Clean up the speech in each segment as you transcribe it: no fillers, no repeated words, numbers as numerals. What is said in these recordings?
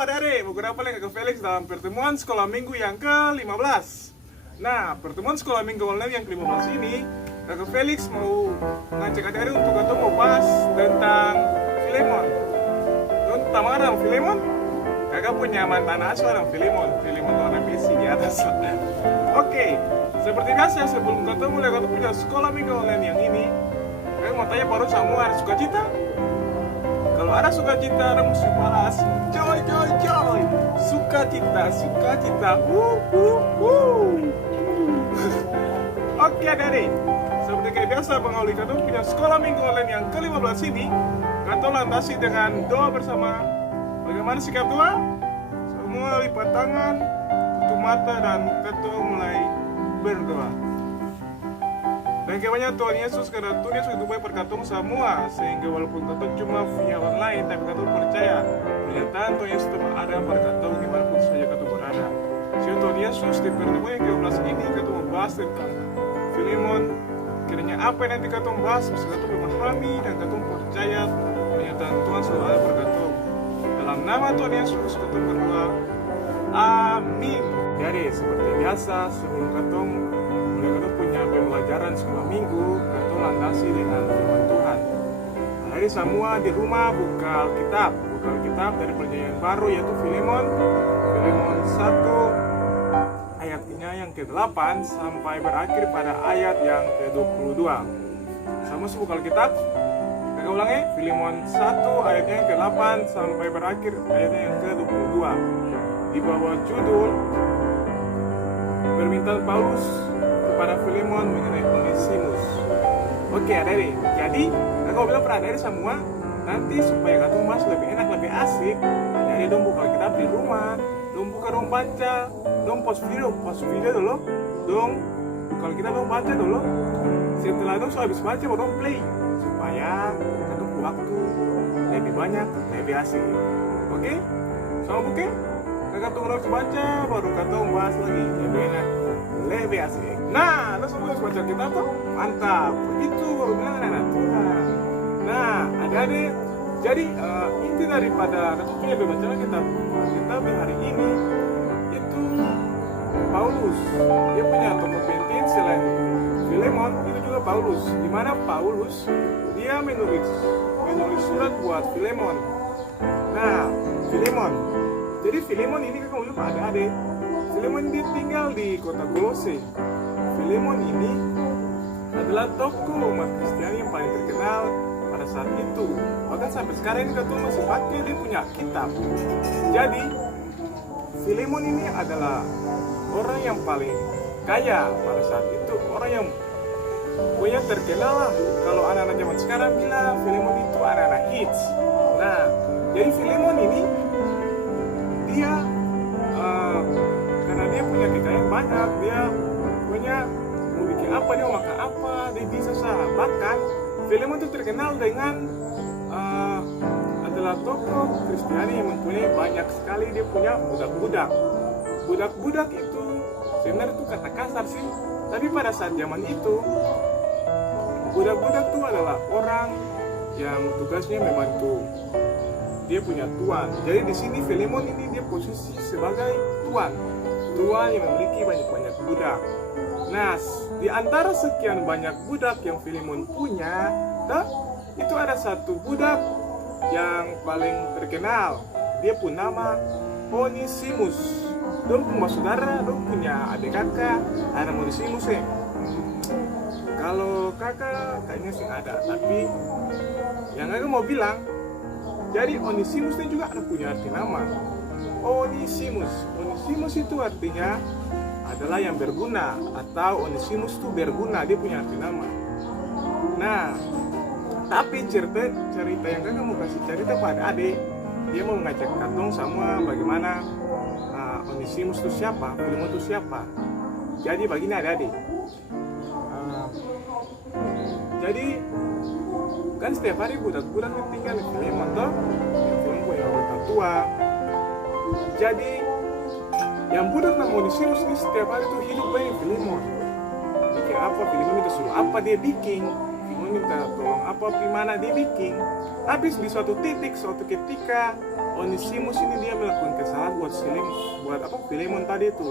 adik-adik, beberapa lagi ke Felix dalam pertemuan sekolah minggu yang ke-15. Nah, pertemuan sekolah minggu online yang ke-15 ini, Kakak Felix mau ngajak adik-adik untuk ketemu bahas tentang Filemon. Tentang mana Filemon? Kakak punya mantan asuh orang Filemon warna besi di atas. Oke, seperti biasa sebelum ketemu kakak punya sekolah minggu online yang ini, kakak mau tanya baru semua ada sukacita? Kalau ada sukacita, ada mesti balas. Joy. Sukacita. Oke adik-adik, seperti kayak biasa Bang Auli Kato punya sekolah minggu online yang ke-15 ini, Kato landasi dengan doa bersama. Bagaimana sikap doa? Semua lipat tangan, tutup mata, dan Kato mulai berdoa. Dan kebanyakan Tuhan Yesus karena Tuhan Yesus itu baik berkatong semua, sehingga walaupun Kato cuma via online, tapi Kato percaya pernyataan Tuhan Yesus tetap ada berkatong dimanapun saja Kato berada. Sehingga Tuhan Yesus di pertemuan yang ke-15 ini Kato membahas tentang Filemon. Kiranya apa yang nanti Kato bahas bisa Kato memahami dan Kato percaya pernyataan Tuhan selalu ada berkatong. Dalam nama Tuhan Yesus Kato berdoa, amin. Jadi seperti biasa sebelum Kato Kato punya pembelajaran sekolah minggu, Kato landasi dengan firman Tuhan. Hari semua di rumah buka Alkitab dari perjanjian baru yaitu Filemon 1 ayatnya yang ke-8 sampai berakhir pada ayat yang ke-22. Sama buka Alkitab. Kakak ulangi, Filemon 1 ayatnya yang ke-8 sampai berakhir ayatnya yang ke-22. Di bawah judul permintaan Paulus kepada Filemon mengenai Onesimus. Oke adik-adik, jadi kakak bilang pada adik semua, nanti supaya kakak mas lebih enak, lebih asik, adik-adik dong buka Alkitab di rumah, dong buka, dong baca, dong pause video dulu, dong buka Alkitab, dong baca dulu. Setelah dong habis baca baru dong play, supaya kakak waktu lebih banyak, lebih asik. Oke? Sama buke? Kakak tunggu harus baca, baru kakak bahas lagi, lebih enak, lebih asik. Nah, lo semua harus baca kita tuh, mantap. Begitu baru bilang anak Tuhan. Nah, adik-adik, jadi inti daripada kakak punya pembacaan kita hari ini itu Paulus. Dia punya tokoh penting selain Filemon, itu juga Paulus. Dimana Paulus dia menulis surat buat Filemon. Nah, Filemon. Jadi Filemon ini kakak lupa adik-adik. Filemon dia tinggal di kota Kolose. Filemon ini adalah tokoh umat Kristiani yang paling terkenal pada saat itu. Bahkan sampai sekarang ini kakak masih pakai dia punya kitab. Jadi Filemon ini adalah orang yang paling kaya pada saat itu, orang yang punya terkenal lah. Kalau anak-anak zaman sekarang bilang Filemon itu anak-anak hits. Nah, jadi Filemon ini dia karena dia punya kekayaan banyak, dia punya mau bikin apa, dia mau makan apa, dia bisa sah. Bahkan Filemon itu terkenal dengan adalah tokoh Kristiani yang mempunyai banyak sekali, dia punya budak-budak itu sebenarnya itu kata kasar sih, tapi pada saat zaman itu budak-budak itu adalah orang yang tugasnya membantu dia punya tuan. Jadi di sini Filemon ini dia posisi sebagai tuan yang memiliki banyak budak. Nah, di antara sekian banyak budak yang Filemon punya, itu ada satu budak yang paling terkenal. Dia pun nama Onesimus. Dong punya saudara, dong punya adik kakak, ada Onesimus ya. Kalau kakak kayaknya sih ada, tapi yang kakak mau bilang, jadi Onesimus ini juga ada punya arti nama. Onesimus itu artinya adalah yang berguna, atau Onesimus itu berguna, dia punya arti nama. Nah, tapi cerita yang kakak mau kasih cerita pada adik, dia mau ngajak katong semua bagaimana Onesimus itu siapa, Filemon itu siapa. Jadi begini adik-adik, jadi kan setiap hari budak-budak tinggal di Filemon toh, Filemon punya orang tua. Jadi yang budak nama Onesimus ini setiap hari tuh hidup baik Filemon. Bikin apa, Filemon itu suruh apa dia bikin, Filemon minta tolong apa, gimana dia bikin. Habis di suatu ketika Onesimus ini dia melakukan buat Filemon tadi itu.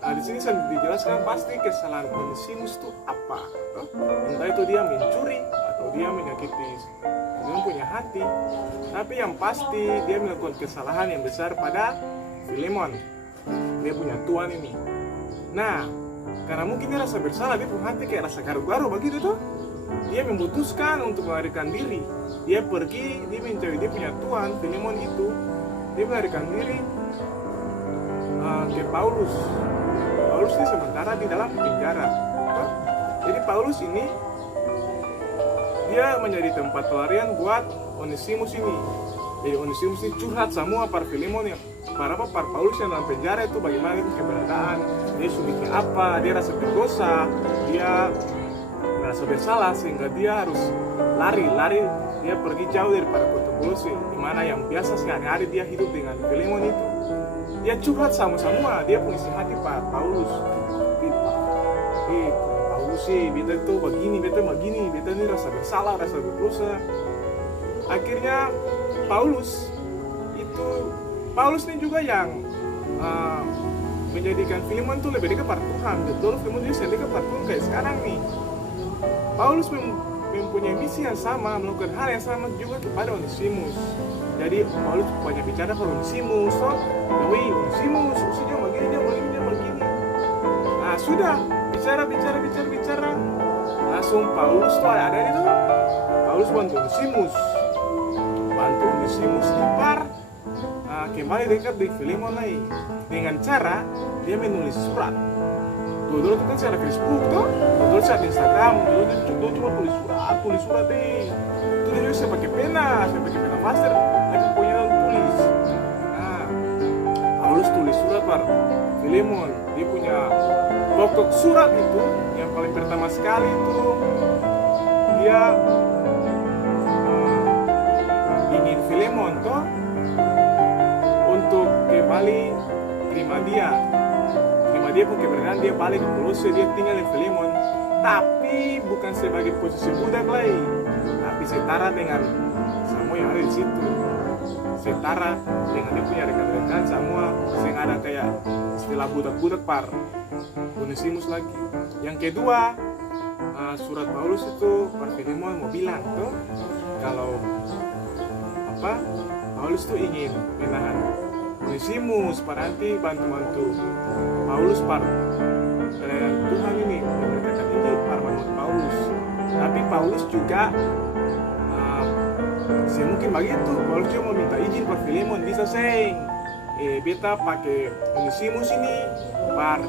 Nah, di sini saya dijelaskan pasti kesalahan Onesimus itu apa. Entah itu dia mencuri atau dia menyakiti Filemon punya hati. Tapi yang pasti dia melakukan kesalahan yang besar pada Filemon. Dia punya tuan ini. Nah, karena mungkin dia rasa bersalah, dia punya hati kayak rasa garu-garu begitu tuh. Dia memutuskan untuk melarikan diri. Dia pergi, dia mencari dia punya tuan, Filemon itu. Dia melarikan diri ke Paulus. Paulus ini sementara di dalam penjara. Jadi Paulus ini dia menjadi tempat pelarian buat Onesimus ini. Jadi Onesimus ini curhat semua para Filemon yang para Paulus yang dalam penjara itu bagaimana itu keberadaan, dia sulitnya apa, dia rasa berdosa, dia merasa bersalah sehingga dia harus lari, dia pergi jauh daripada kota Kolose, di mana yang biasa sehari-hari dia hidup dengan Filemon itu. Dia curhat sama semua, dia punya hati Pak Paulus. Paulus sih, beta itu begini, beta ini rasa bersalah, rasa berdosa. Akhirnya Paulus ini juga yang menjadikan Filemon itu lebih dekat pada Tuhan. Betul, Filemon juga lebih dekat pada Tuhan kayak sekarang nih. Paulus mempunyai misi yang sama, melakukan hal yang sama juga kepada Onesimus. Jadi Paulus banyak bicara ke Onesimus, Onesimus, usianya begini. Nah sudah bicara. Langsung Paulus tuh ada itu. Paulus bantu Onesimus lipar. Kembali dekat di Filemon lagi dengan cara dia menulis surat. Dulu itu kan secara Facebook tuh, dulu secara Instagram, dulu cuma tulis surat deh. Itu dia juga saya pakai pena master, tapi pokoknya tulis. Nah, Paulus tulis surat par Filemon. Dia punya pokok surat itu yang paling pertama sekali itu dia ingin Filemon toh untuk kembali terima dia pun keberadaan, dia balik ke Kolose, dia tinggal di Filemon, tapi bukan sebagai posisi budak lagi, tapi setara dengan semua yang ada di situ, setara dengan dia punya rekan-rekan semua, yang ada kayak istilah budak-budak par Onesimus lagi. Yang kedua, surat Paulus itu par Filemon mau bilang tuh kalau Paulus tuh ingin menahan Onesimus para nanti bantu Paulus par Tuhan ini memberkatan ini para menurut Paulus. Tapi Paulus juga mungkin begitu, Paulus juga mau minta izin par Filemon, bisa beta pakai Onesimus ini par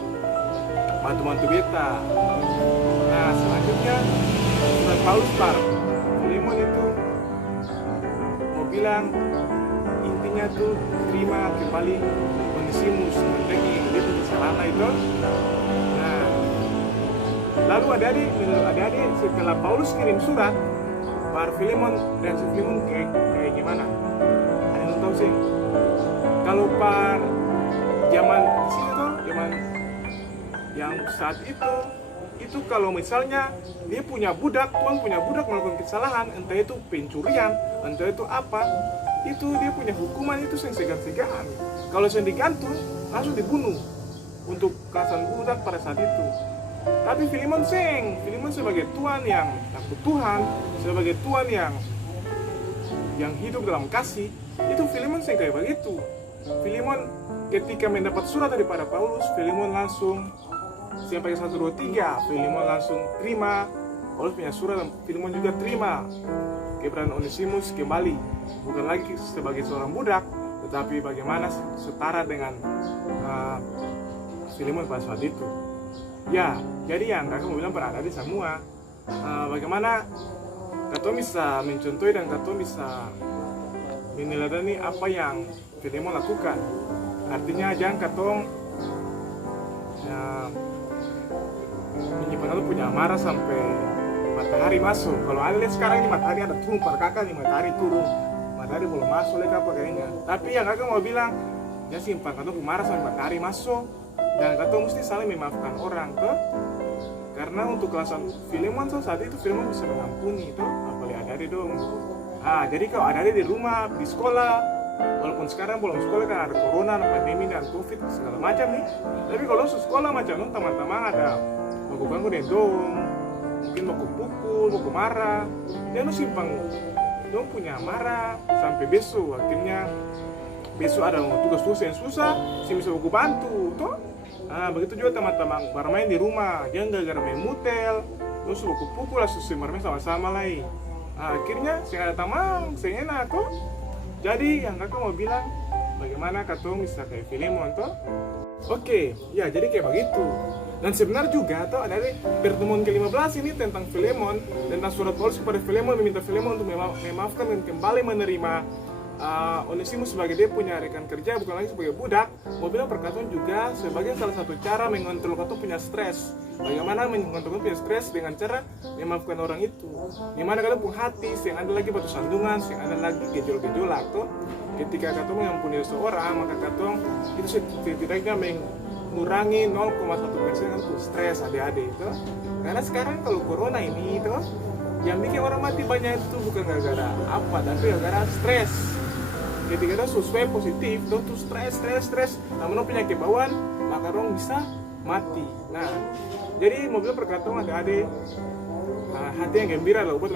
bantu beta. Nah selanjutnya surat Paulus par Filemon itu mau bilang intinya tuh terima kembali Onesimus menjadi dia punya kesalahan itu. Nah, lalu adik-adik setelah Paulus kirim surat par Filemon dan si Filemon kayak gimana? Ada yang tahu sih? Kalau par zaman di sini tuh, zaman yang saat itu kalau misalnya dia punya budak, Tuhan punya budak melakukan kesalahan, entah itu pencurian, entah itu apa, itu dia punya hukuman itu segan-segan. Kalau yang digantung langsung dibunuh untuk kelasan budak pada saat itu. Tapi Filemon sebagai tuan yang takut Tuhan, sebagai tuan yang hidup dalam kasih, itu Filemon kayak begitu. Filemon ketika mendapat surat daripada Paulus, Filemon langsung sampai 1, 2, 3, Filemon langsung terima. Paulus punya surat dan Filemon juga terima keberadaan Onesimus kembali, bukan lagi sebagai seorang budak, tetapi bagaimana setara dengan Filemon pada saat itu. Ya, jadi yang kakak mau bilang pada adik semua, bagaimana katong bisa mencontohi dan katong bisa meneladani apa yang Filemon lakukan. Artinya jangan katong menyimpan atau punya amarah sampai matahari masuk. Kalau ada lihat sekarang ini matahari ada turun pada kakak nih, matahari turun, matahari belum masuk lagi apa kayaknya. Tapi yang kakak mau bilang, ya simpan katong marah sampai matahari masuk, dan katong mesti saling memaafkan orang tuh. Karena untuk kelasan Filemon tuh saat itu Filemon bisa mengampuni itu, apalagi ada dong. Jadi kalau ada di rumah, di sekolah, walaupun sekarang belum sekolah kan ada corona, ada pandemi dan covid segala macam nih, tapi kalau sekolah macam itu teman-teman ada mau ganggu dong, mungkin mau pukul, mau marah, dia nu simpang dong punya marah sampai besok, akhirnya besok ada tugas-tugas yang susah, sih bisa aku bantu, toh. Nah, begitu juga teman-teman bermain di rumah, dia nggak gara main mutel, terus aku pukul langsung bermain sama-sama lagi. Nah, akhirnya saya ada teman, saya enak toh. Jadi yang kakak mau bilang, bagaimana katong bisa kayak Filemon toh? Oke, ya jadi kayak begitu. Dan sebenarnya juga toh ada pertemuan ke-15 ini tentang Filemon, tentang surat Paulus kepada Filemon, meminta Filemon untuk memaafkan dan kembali menerima Onesimus sebagai dia punya rekan kerja, bukan lagi sebagai budak. Mau bilang perkataan juga sebagai salah satu cara mengontrol katong punya stres. Bagaimana mengontrol punya stres dengan cara memaafkan orang itu. Dimana kalian punya hati, yang ada lagi batu sandungan, yang ada lagi gejol-gejolak tuh. Ketika katong mengampuni seseorang, maka katong itu setidaknya mengurangi 0,1% untuk stres adik-adik itu. Karena sekarang kalau corona ini itu yang bikin orang mati banyak itu bukan gara-gara apa, tapi gara-gara stres. Ketika kita sesuai positif, tuh stres, namun penyakit bawaan, maka orang bisa mati. Nah, jadi mobil perkataan adik-adik, hati yang gembira lah buat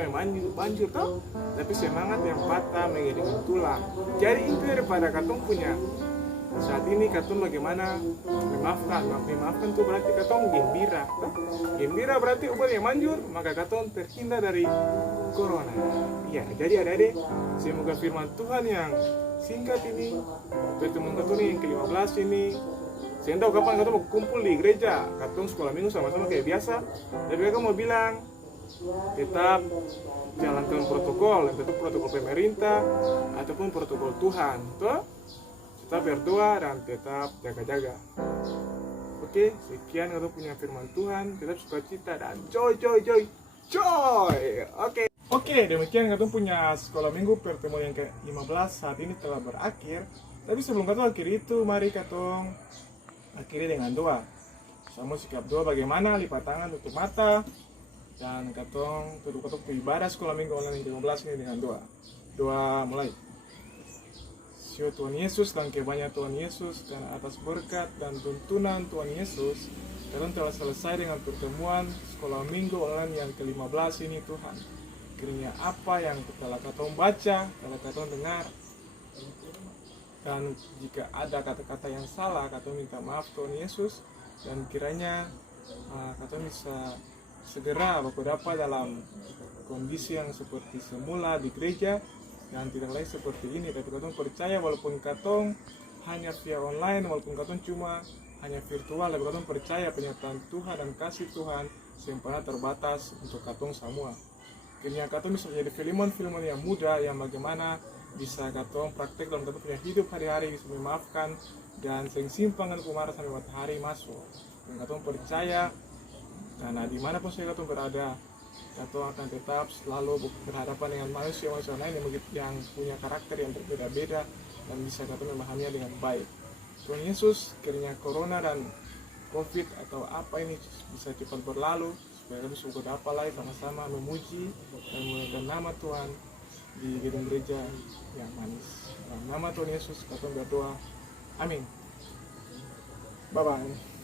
banjir tau, tapi semangat yang patah mengiringi tulang. Jadi itu daripada katong punya saat ini katong bagaimana memaafkan tuh berarti katong gembira. Gembira berarti obat yang manjur, maka katong terhindar dari corona. Ya, jadi adik-adik, semoga firman Tuhan yang singkat ini, pertemuan katong yang ke-15 ini, saya tahu kapan katong mau kumpul di gereja, katong sekolah minggu sama-sama kayak biasa, tapi kakak mau bilang tetap jalankan protokol, entah itu protokol pemerintah ataupun protokol Tuhan, toh? Tetap berdoa dan tetap jaga-jaga. Oke, sekian katong punya firman Tuhan, tetap sukacita dan joy. Oke, demikian katong punya sekolah minggu pertemuan yang ke-15 saat ini telah berakhir. Tapi sebelum katong akhiri itu, mari katong akhiri dengan doa. Sama sikap doa bagaimana, lipat tangan, tutup mata, dan katong tutup ibadah sekolah minggu online yang ke-15 ini dengan doa. Doa mulai. Sio Tuhan Yesus dan kebanyakan Tuhan Yesus, karena atas berkat dan tuntunan Tuhan Yesus, kalian telah selesai dengan pertemuan sekolah minggu online yang ke-15 ini Tuhan. Kiranya apa yang telah katong baca, telah katong dengar, dan jika ada kata-kata yang salah, katong minta maaf Tuhan Yesus, dan kiranya katong bisa segera dapat dalam kondisi yang seperti semula di gereja, dan tidak lagi seperti ini. Tapi katong percaya walaupun katong hanya via online, walaupun katong cuma hanya virtual, tapi katong percaya penyertaan Tuhan dan kasih Tuhan yang pernah terbatas untuk katong semua. Kiranya katong bisa menjadi Filemon yang muda, yang bagaimana bisa katong praktek dalam katong punya hidup hari-hari, bisa memaafkan dan sering simpang dan kumarah sampai matahari masuk. Dan katong percaya karena dimanapun saya katong berada, katong akan tetap selalu berhadapan dengan manusia lain yang punya karakter yang berbeda-beda dan bisa katong memahaminya dengan baik. Tuhan Yesus, kiranya corona dan covid atau apa ini bisa cepat berlalu, supaya kami suka dapat lagi sama-sama memuji dan memuliakan nama Tuhan di gedung gereja yang manis. Dalam nama Tuhan Yesus, katong berdoa. Amin. Bye-bye.